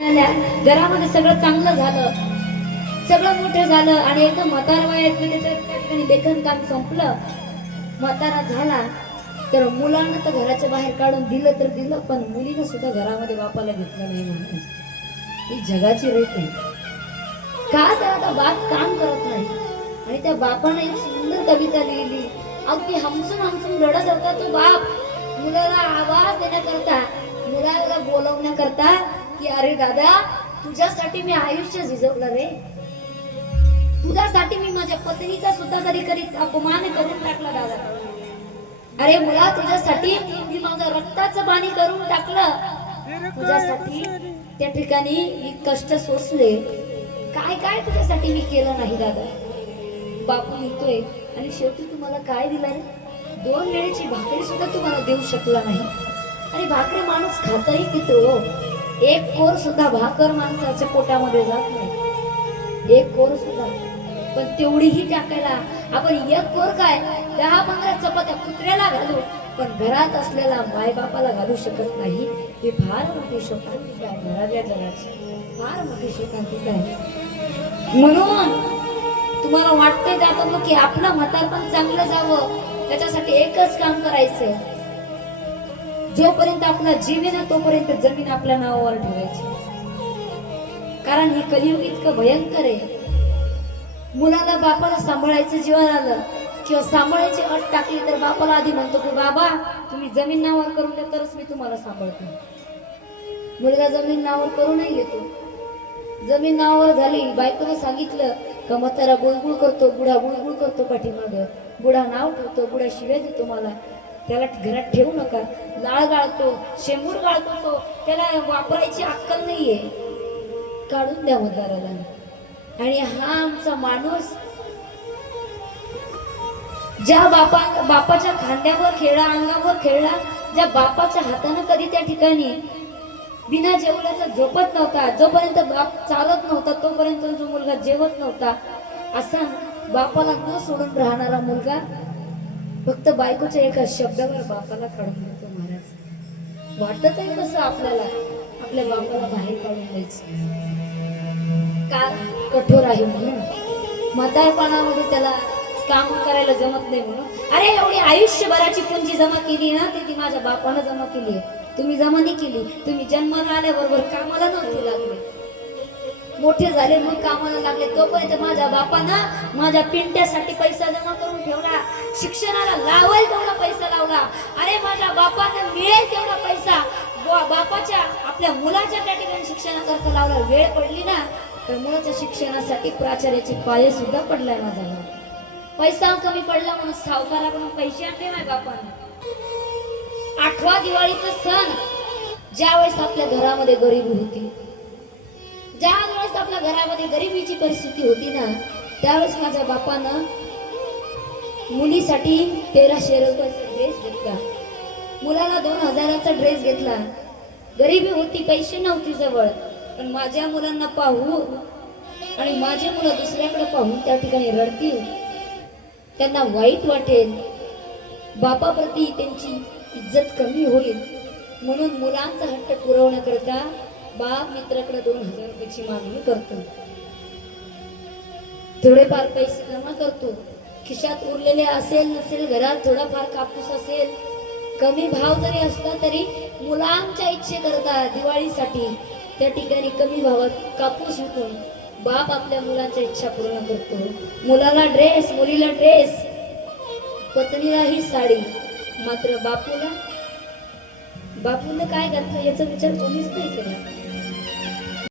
घरामध्ये सगळं चांगलं झालं. सगळं मोठं झालं आणि एकदम म्हातारा वयात त्याच्यात लेखन काम संपलं. म्हातारा झाला. तर मुलांना तर घराच्या बाहेर काढून दिलं तर दिलं पण मुलीनं सुद्धा घरामध्ये बापाला घेतलं नाही म्हणून. ही जगाची रीत आहे. का तर आता बाप काम करत नाही? आणि त्या बापाने एक सुंदर कविता लिहिली. अगदी हमसून हमसून रडत होता तो बाप. मुलाला आवाज देण्याकरता मुलाला बोलवण्याकरता की अरे दादा तुझ्यासाठी मी आयुष्य झिजवलं रे. तुझ्यासाठी मी माझ्या पत्नीचा सुद्धा कधी कधी अपमान करून टाकला दादा. अरे मुला तुझ्यासाठी मी माझं रक्ताचं पाणी करून टाकलं. तुझ्यासाठी त्या ठिकाणी मी कष्ट सोसले. काय काय तुझ्यासाठी मी केलं नाही दादा? बापू लिहितोय आणि शेवटी तुम्हाला काय दिलंय? दोन वेळेची भाकरी सुद्धा तुम्हाला देऊ शकला नाही. आणि भाकरी माणूस खातही पितो. एक कोर सुद्धा भाकर माणसाच्या पोटामध्ये जात नाही. एक कोर सुद्धा. पण तेवढीही टाकायला आपण एक कोर काय? दहा पंधरा चपात्या कुत्र्याला घालू पण घरात असलेला मायबापाला घालू शकत नाही. ही फार मोठी शोकांतिका आहे घरातल्या जगाची. फार मोठी शोकांतिका आहे म्हणून तुम्हाला वाटते त्यातून की आपलं म्हातारपण चांगलं जावं. त्याच्यासाठी एकच काम करायचं जोपर्यंत आपला जीव आहे ना तोपर्यंत जमीन आपल्या नावावर ठेवायची. कारण हे कलियुग इतकं भयंकर आहे. मुलाला बापाला सांभाळायचं जीवन आलं किंवा सांभाळायची अट टाकली तर बापाला आधी म्हणतो की बाबा तुम्ही जमीन नावावर करून द्या तरच मी तुम्हाला सांभाळतो. मुलगा जमीन नावावर करूनही घेतो जमीन नावावर झाली बायकोने सांगितलं का म्हातारा गुळगुळ करतो बुढा गुळगुळ करतो पाठीमाग. बुढा नाव ठेवतो बुढा शिव्या देतो मला. त्याला घरात ठेवू नका. लाळ गाळतो शेंबूर गाळतो तो. त्याला वापरायची अक्कल आहे काढून द्या म्हाताराला आणि हा आमचा माणूस ज्या बापा बापाच्या खांद्यावर खेळला अंगावर खेळला ज्या बापाच्या हातानं कधी त्या ठिकाणी बिना जेवणाचा झोपत नव्हता जोपर्यंत बाप चालत नव्हता तोपर्यंत जो मुलगा जेवत नव्हता असा बापाला न सोडून राहणारा मुलगा फक्त बायकोच्या एका शब्दावर बापाला काढून देतो महाराज. वाटत आहे कसं आपल्याला? आपल्या बापाला बाहेर काढून द्यायचं. का कठोर आहे म्हणून? म्हातारपणामध्ये त्याला काम करायला जमत नाही म्हणून? अरे एवढी आयुष्यभराची पुंजी जमा केली ना ती ती माझ्या बापानं जमा केली आहे. तुम्ही जमा नाही केली. तुम्ही जन्माला आल्याबरोबर कामाला नव्हती लागले. मोठे झाले मग कामाला लागले. तोपर्यंत माझ्या बापानं माझ्या पिंट्यासाठी पैसा जमा करून ठेवला. शिक्षणाला लावेल तेवढा पैसा लावला. अरे माझ्या बापानं मिळेल तेवढा पैसा. बा- बापाच्या आपल्या मुलाच्या त्या ठिकाणी शिक्षणाकरता लावला. वेळ पडली ना तर मुलाच्या शिक्षणासाठी प्राचार्याची पाय सुद्धा पडलाय माझा पैसा कमी पडला म्हणून सावकाराकडून पैसे आणले माझ्या बापानं. आठवा दिवाळीचा सण ज्यावेळेस आपल्या घरामध्ये गरीब होती. ज्या जास्त आपल्या घरामध्ये गरिबीची परिस्थिती होती ना त्यावेळेस माझ्या बापानं मुलीसाठी तेराशे रुपयाचा ड्रेस घेतला. मुलाला दोन हजाराचा ड्रेस घेतला. गरिबी होती पैसे नव्हती जवळ. पण माझ्या मुलांना पाहून आणि माझे मुलं दुसऱ्याकडे पाहून त्या ठिकाणी रडतील. त्यांना वाईट वाटेल. बापाप्रती त्यांची इज्जत कमी होईल. म्हणून मुलांचा हट्ट पुरवण्याकरता बाप मित्राकडे दोन हजार रुपयाची मागणी करतो. थोडेफार पैसे जमा करतो. खिशात उरलेले असेल नसेल घरात थोडाफार कापूस असेल कमी भाव जरी असला तरी मुलांच्या इच्छेकरता दिवाळीसाठी त्या ठिकाणी कमी भावात कापूस विकून बाप आपल्या मुलांच्या इच्छा पूर्ण करतो. मुलाला ड्रेस मुलीला ड्रेस पत्नीला ही साडी. मात्र बापूला बापूला काय घातलं याचा विचार कोणीच नाही केला